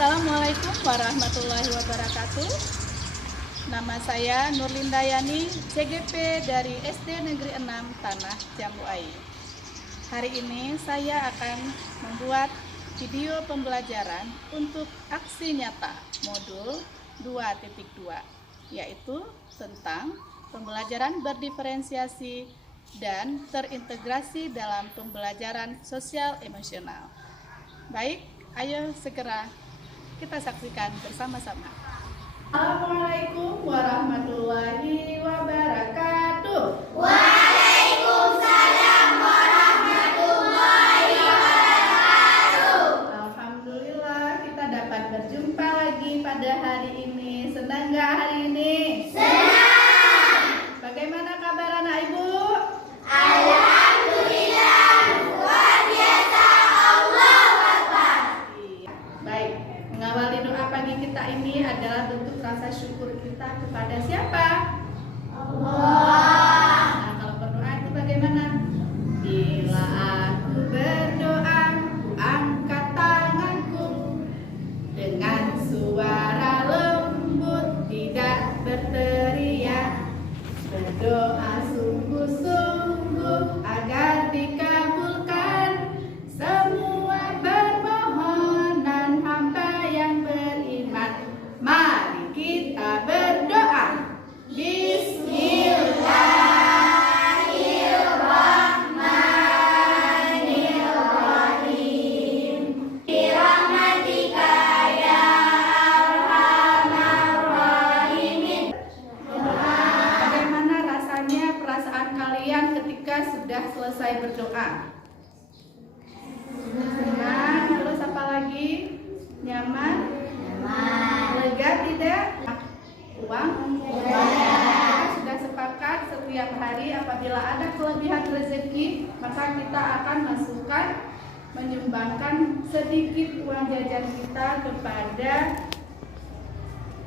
Assalamualaikum warahmatullahi wabarakatuh. Nama saya Nurlindayani, CGP dari SD Negeri 6 Tanah Jambuai. Hari ini saya akan membuat video pembelajaran untuk aksi nyata modul 2.2, yaitu tentang pembelajaran berdiferensiasi dan terintegrasi dalam pembelajaran sosial emosional. Baik, ayo segera kita saksikan bersama-sama. Assalamualaikum warahmatullahi wabarakatuh. Waalaikumsalam warahmatullahi wabarakatuh. Alhamdulillah kita dapat berjumpa lagi pada hari ini. Senang nggak hari ini? Senang. Bagaimana kabar anak ibu? Alhamdulillah, luar biasa. Allahu Akbar. Baik, mengawali doa pagi kita ini adalah bentuk rasa syukur kita kepada siapa? Allah. Nah, kalau berdoa itu bagaimana? Bila aku berdoa, ku angkat tanganku dengan suara lembut, tidak berteriak. Berdoa sungguh-sungguh agar dikabulkan semua permohonan hamba yang beriman. Mari kita berdoa. Bismillahirrahmanirrahim. Birahmatika ya arhamar rahimin. Bagaimana rasanya perasaan kalian ketika sudah selesai berdoa? Senang, terus apa lagi? Nyaman? Lega tidak? Uang? Kita sudah sepakat setiap hari apabila ada kelebihan rezeki, maka kita akan masukkan, menyumbangkan sedikit uang jajan kita kepada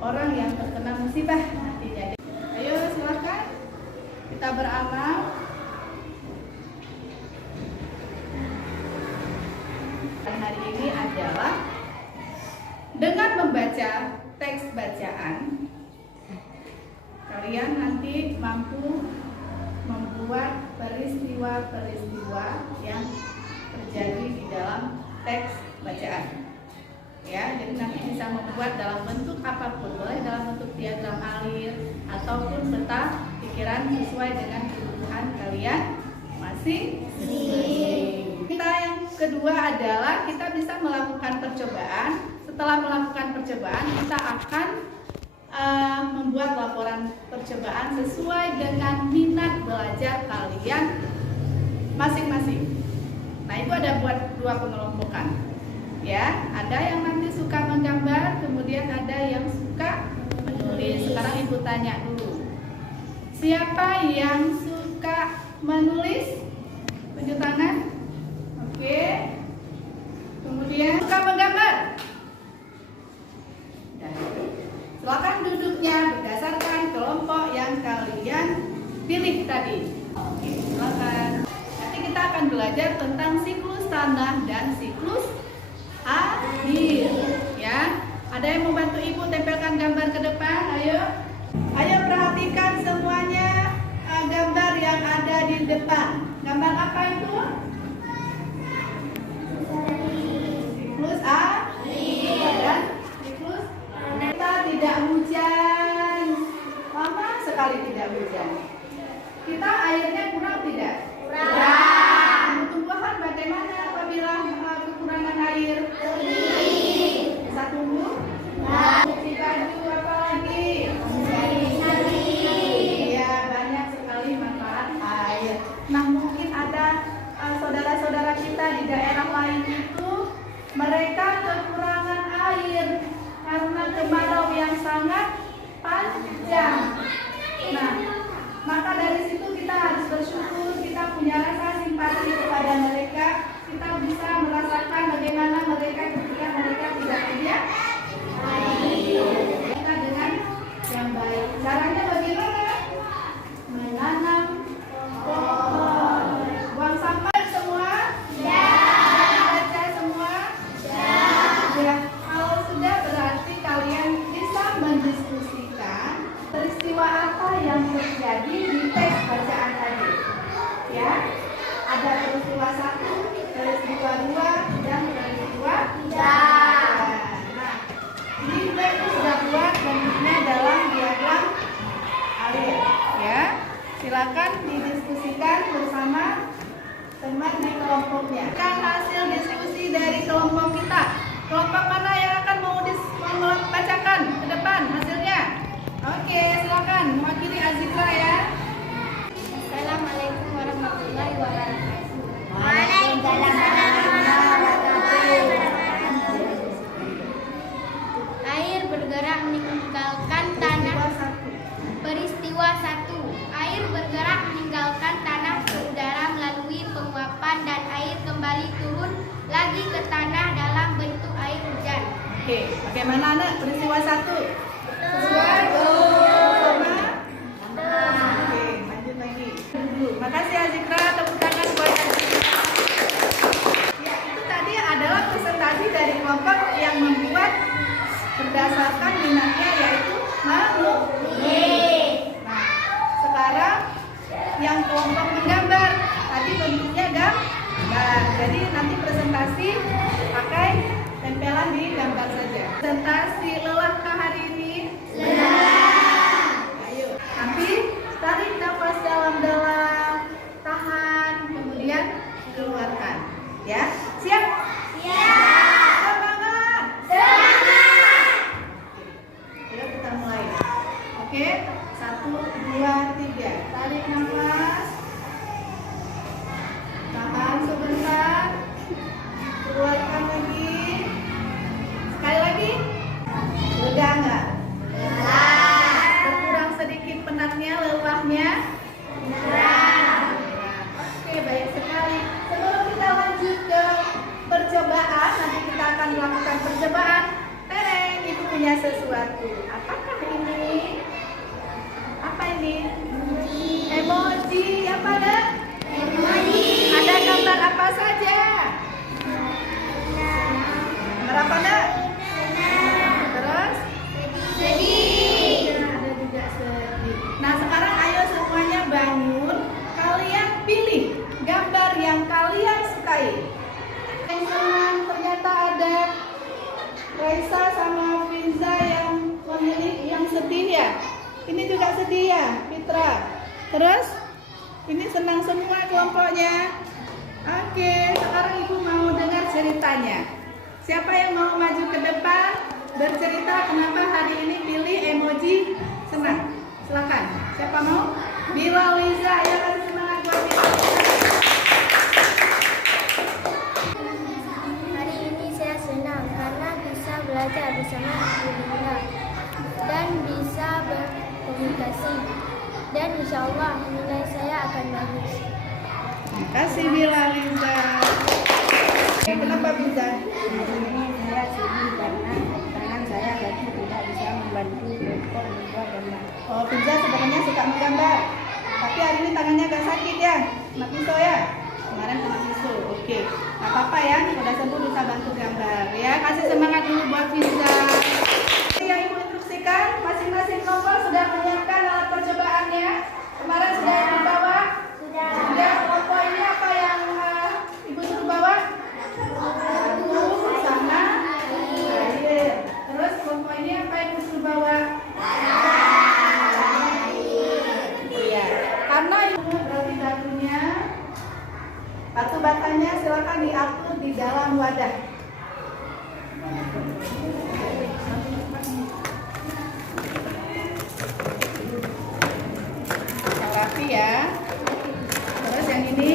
orang yang terkena musibah nantinya. Ayo silakan kita beramal. Dan hari ini adalah dengan membaca teks bacaan, kalian nanti mampu membuat peristiwa-peristiwa yang terjadi di dalam teks bacaan. Ya, jadi nanti bisa membuat dalam bentuk apapun, boleh dalam bentuk diagram alir ataupun peta pikiran sesuai dengan kebutuhan kalian masing-masing. Kita yang kedua adalah kita bisa melakukan percobaan. Setelah melakukan percobaan, kita akan membuat laporan percobaan sesuai dengan minat belajar kalian masing-masing. Nah, itu ada buat dua pengelompokan. Ya, ada yang nanti suka menggambar, kemudian ada yang suka menulis. Sekarang ibu tanya dulu, siapa yang suka menulis? Tunjuk tangan. Oke. Kemudian suka menggambar. Silakan duduknya berdasarkan kelompok yang kalian pilih tadi. Oke, silakan. Nanti kita akan belajar tentang siklus tanah dan siklus air. Ya, ada yang membantu ibu tempelkan gambar ke depan? Ayo, ayo perhatikan semuanya gambar yang ada di depan. Gambar apa itu? Siklus air dan siklus. Kita tidak hujan, lama sekali tidak hujan. Kita airnya kurang tidak? Kurang. Tumbuhan bagaimana apabila kekurangan air? Bisa tumbuh? Cuci baju apa lagi? Iya, banyak sekali manfaat air. Nah, mungkin ada saudara-saudara kita di daerah lain itu mereka kekurangan air karena kemarau yang sangat panjang. Nah, maka dari situ kita harus bersyukur, kita punya rasa simpati kepada mereka. Kita bisa merasakan bagaimana mereka ketika mereka tidak punya air. Kita dengan yang baik. Caranya bagaimana? Menanam pohon. Buang sampah semua? Ya. Baca semua? Ya. Kalau sudah didiskusikan bersama teman di kelompoknya. Kan hasil diskusi dari kelompok kita. Kelompok mana yang akan membacakan ke depan hasilnya? Oke, silakan mewakili Azikra ya. Assalamualaikum warahmatullahi wabarakatuh. Air bergerak meninggalkan tanah. Peristiwa 1. Air bergerak meninggalkan tanah ke udara melalui penguapan dan air kembali turun lagi ke tanah dalam bentuk air hujan. Oke, bagaimana anak peristiwa 1? Sesuai sama? Oke, lanjut lagi. Makasih Azikra, tepuk tangan buat Azikra. Ya, itu tadi adalah presentasi dari kelompok yang membuat berdasarkan minatnya yaitu melukis. Nah, sekarang yang kelompok menggambar. Tadi bentuknya gambar. Jadi nanti presentasi pakai tempelan di gambar saja. Presentasi lelahkah hari ini? Lelah. Ayo. Nanti tarik nafas dalam-dalam, tahan, kemudian keluarkan. Ya, siap? Siap. Semangat. Semangat. Ayo kita mulai. Oke, 1, 2, 3. Tarik nafas. Tahan sebentar. Keluarkan lagi. Sekali lagi. Lega nggak? Berkurang sedikit penatnya, lelahnya? Oke, baik sekali. Sebelum kita lanjut ke percobaan, nanti kita akan melakukan percobaan. Tereng, itu punya sesuatu. Apakah ini? Apa ini? Emoji. Apa ada? Emoji. Ada gambar apa saja? Gambar apa nak? Terus? Sedih. Ada juga sedih. Nah, sekarang ayo semuanya bangun. Kalian pilih gambar yang kalian sukai. Yang senang ternyata ada Raisa sama Fiza yang memilih yang sedih ya. Ini juga sedih ya, Fitra. Terus? Ini senang semua kelompoknya. Oke, sekarang ibu mau dengar ceritanya. Siapa yang mau maju ke depan bercerita kenapa hari ini pilih emoji senang? Silakan. Siapa mau? Bila Liza, ayo kasih semangat buat Bila. Hari ini saya senang karena bisa belajar bersama ibunya dan bisa berkomunikasi. Dan insya Allah nilai saya akan bagus. Terima kasih Bila Liza. Kenapa Liza? Saya sedih karena tangan saya lagi tidak bisa membantu untuk membuat gambar. Oh, Fiza sebenarnya suka menggambar. Tapi hari ini tangannya agak sakit ya. Kena pisau ya? Kemarin kena pisau. Oke. Nggak apa-apa ya. Udah sembuh bisa bantu gambar. Ya, kasih semangat dulu buat Fiza. Yang ibu instruksikan, masing-masing kelompok sudah menyiapkan alat percobaannya. Kemarin sudah yang dibawa? Sudah. Kelompok ini apa yang ibu suruh bawa? Sama air. Terus kelompok ini apa yang ibu suruh bawa? Iya. Karena ibu berarti batunya, batu batanya silakan diatur di dalam wadah. Rapi ya. Terus yang ini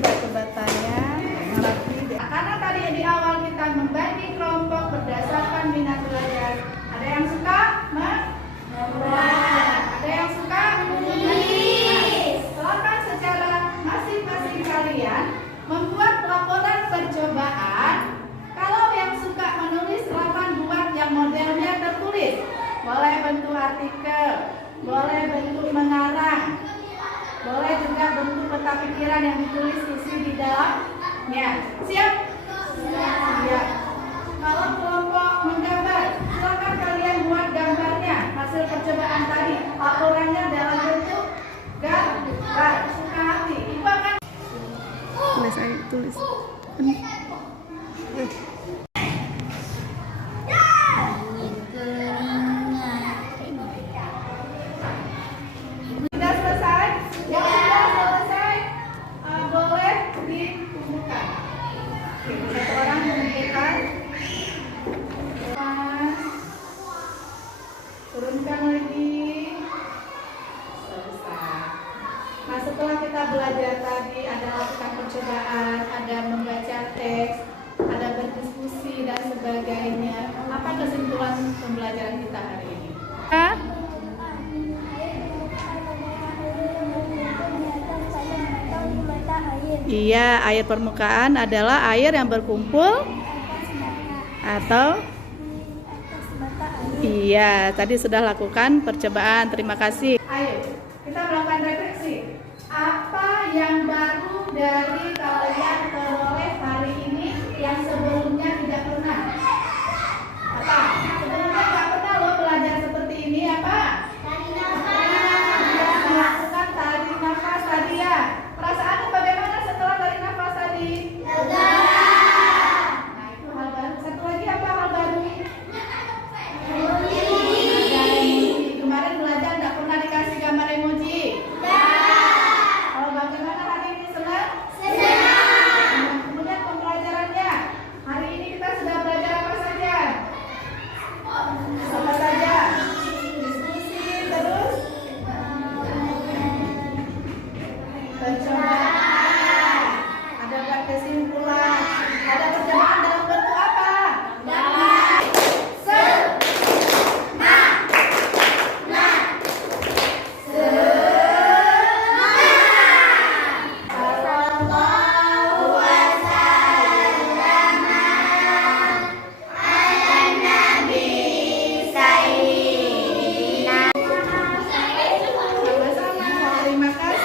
batu batanya rapi. Karena tadi di awal kita membagi kelompok berdasarkan minat belajar. Ada yang suka membuat, ada yang suka menulis. Silakan secara masing-masing kalian membuat laporan percobaan. Kalau yang suka menulis, silakan buat yang modelnya tertulis. Boleh bentuk artikel, boleh bentuk mengarang, boleh juga bentuk peta pikiran yang ditulis isi di dalamnya. Siap? Siap. Kalau kelompok menggambar, silakan kalian buat gambarnya. Hasil percobaan tadi, laporannya dalam bentuk gambar. Suka hati. Ibu akan Tulis aja, tulis. kasih. Selesai. Nah, setelah kita belajar tadi, ada lakukan percobaan, ada membaca teks, ada berdiskusi dan sebagainya. Apa kesimpulan pembelajaran kita hari ini? Iya, air permukaan adalah air yang berkumpul atau iya, tadi sudah lakukan percobaan. Terima kasih. Ayo, kita melakukan refleksi. Apa yang baru dari kalian peroleh hari ini yang sebelumnya tidak pernah? Apa? Sebelumnya nggak pernah lo belajar seperti ini apa? Melakukan tarik nafas tadi ya. Perasaannya bagaimana setelah tarik nafas tadi? Nah, itu hal baru. Satu lagi apa hal baru? Kemarin belajar nggak pernah dikasih gambar emoji. Kalau bagaimana hari ini senang? Kemudian pembelajarannya hari ini kita sudah belajar apa saja? Apa saja? Diskusi terus. Percobaan. Ada buat kesimpulan. Ada percobaan dalam bentuk apa? Sama-sama. Terima kasih.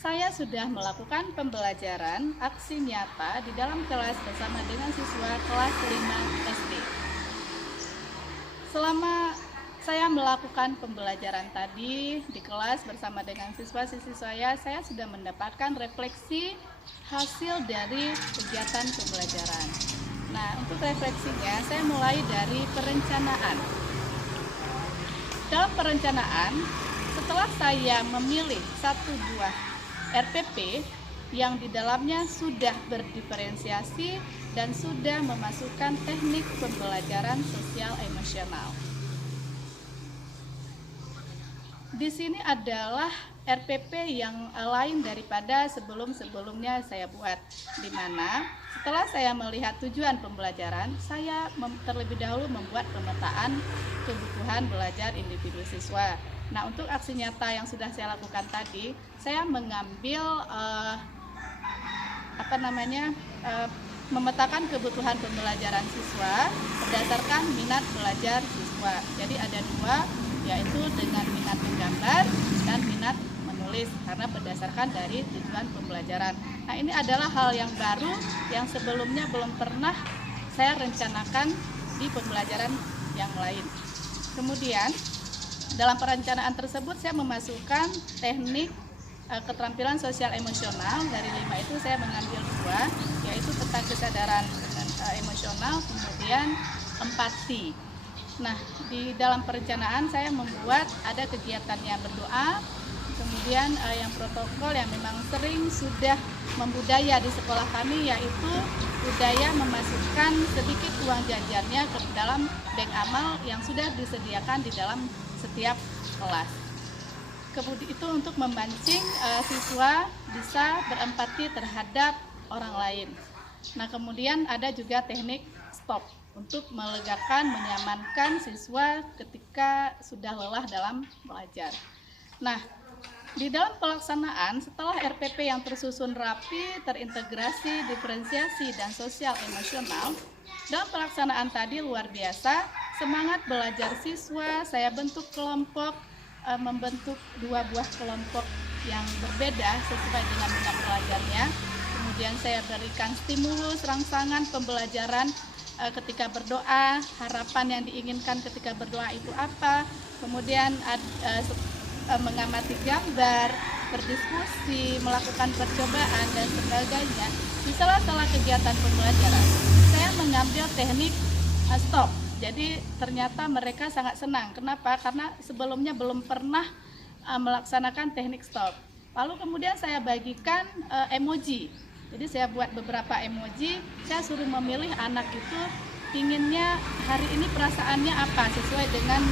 Saya sudah melakukan pembelajaran aksi nyata di dalam kelas bersama dengan siswa kelas 5 SD. Selama saya melakukan pembelajaran tadi di kelas bersama dengan siswa-siswi saya sudah mendapatkan refleksi hasil dari kegiatan pembelajaran. Nah, untuk refleksinya saya mulai dari perencanaan. Dalam perencanaan, setelah saya memilih 1 buah RPP yang di dalamnya sudah berdiferensiasi dan sudah memasukkan teknik pembelajaran sosial emosional. Di sini adalah RPP yang lain daripada sebelum-sebelumnya saya buat, di mana setelah saya melihat tujuan pembelajaran, saya terlebih dahulu membuat pemetaan kebutuhan belajar individu siswa. Nah, untuk aksi nyata yang sudah saya lakukan tadi, saya mengambil memetakan kebutuhan pembelajaran siswa berdasarkan minat belajar siswa. Jadi ada 2, yaitu dengan minat menggambar dan minat menulis, karena berdasarkan dari tujuan pembelajaran. Nah, ini adalah hal yang baru yang sebelumnya belum pernah saya rencanakan di pembelajaran yang lain. Kemudian dalam perencanaan tersebut saya memasukkan teknik keterampilan sosial emosional. Dari 5 itu saya mengambil 2, yaitu tentang kesadaran emosional, kemudian empati. Nah, di dalam perencanaan saya membuat ada kegiatannya berdoa, kemudian yang protokol yang memang sering sudah membudaya di sekolah kami, yaitu budaya memasukkan sedikit uang jajannya ke dalam bank amal yang sudah disediakan di dalam setiap kelas. Kemudian itu untuk memancing siswa bisa berempati terhadap orang lain. Nah, kemudian ada juga teknik stop untuk melegakan, menyamankan siswa ketika sudah lelah dalam belajar. Nah, di dalam pelaksanaan setelah RPP yang tersusun rapi, terintegrasi, diferensiasi, dan sosial emosional, dalam pelaksanaan tadi luar biasa, semangat belajar siswa, saya bentuk kelompok, membentuk 2 buah kelompok yang berbeda sesuai dengan minat belajarnya. Kemudian saya berikan stimulus, rangsangan pembelajaran ketika berdoa, harapan yang diinginkan ketika berdoa itu apa, kemudian mengamati gambar, berdiskusi, melakukan percobaan, dan sebagainya. Di sela-sela kegiatan pembelajaran, saya mengambil teknik stop. Jadi ternyata mereka sangat senang. Kenapa? Karena sebelumnya belum pernah melaksanakan teknik stop. Lalu kemudian saya bagikan emoji. Jadi saya buat beberapa emoji. Saya suruh memilih anak itu inginnya hari ini perasaannya apa sesuai dengan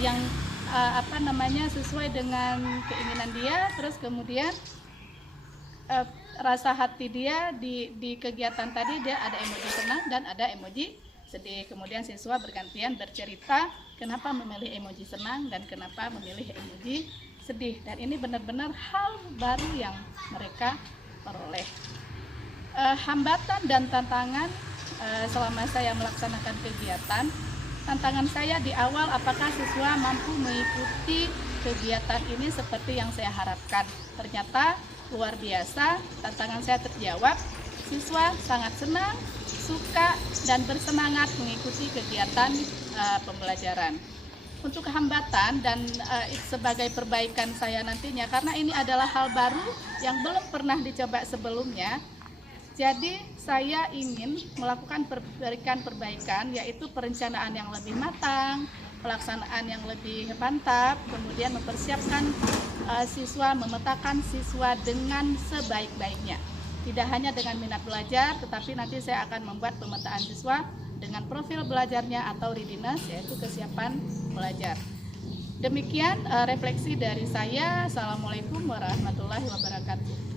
yang sesuai dengan keinginan dia. Terus kemudian rasa hati dia di kegiatan tadi, dia ada emoji senang dan ada emoji sedih. Kemudian siswa bergantian bercerita kenapa memilih emoji senang dan kenapa memilih emoji sedih. Dan ini benar-benar hal baru yang mereka peroleh. Hambatan dan tantangan selama saya melaksanakan kegiatan. Tantangan saya di awal, apakah siswa mampu mengikuti kegiatan ini seperti yang saya harapkan. Ternyata luar biasa, tantangan saya terjawab. Siswa sangat senang, suka, dan bersemangat mengikuti kegiatan pembelajaran. Untuk hambatan dan sebagai perbaikan saya nantinya, karena ini adalah hal baru yang belum pernah dicoba sebelumnya, jadi saya ingin melakukan perbaikan, yaitu perencanaan yang lebih matang, pelaksanaan yang lebih mantap, kemudian mempersiapkan siswa, memetakan siswa dengan sebaik-baiknya. Tidak hanya dengan minat belajar, tetapi nanti saya akan membuat pemetaan siswa dengan profil belajarnya atau readiness, yaitu kesiapan belajar. Demikian refleksi dari saya. Assalamualaikum warahmatullahi wabarakatuh.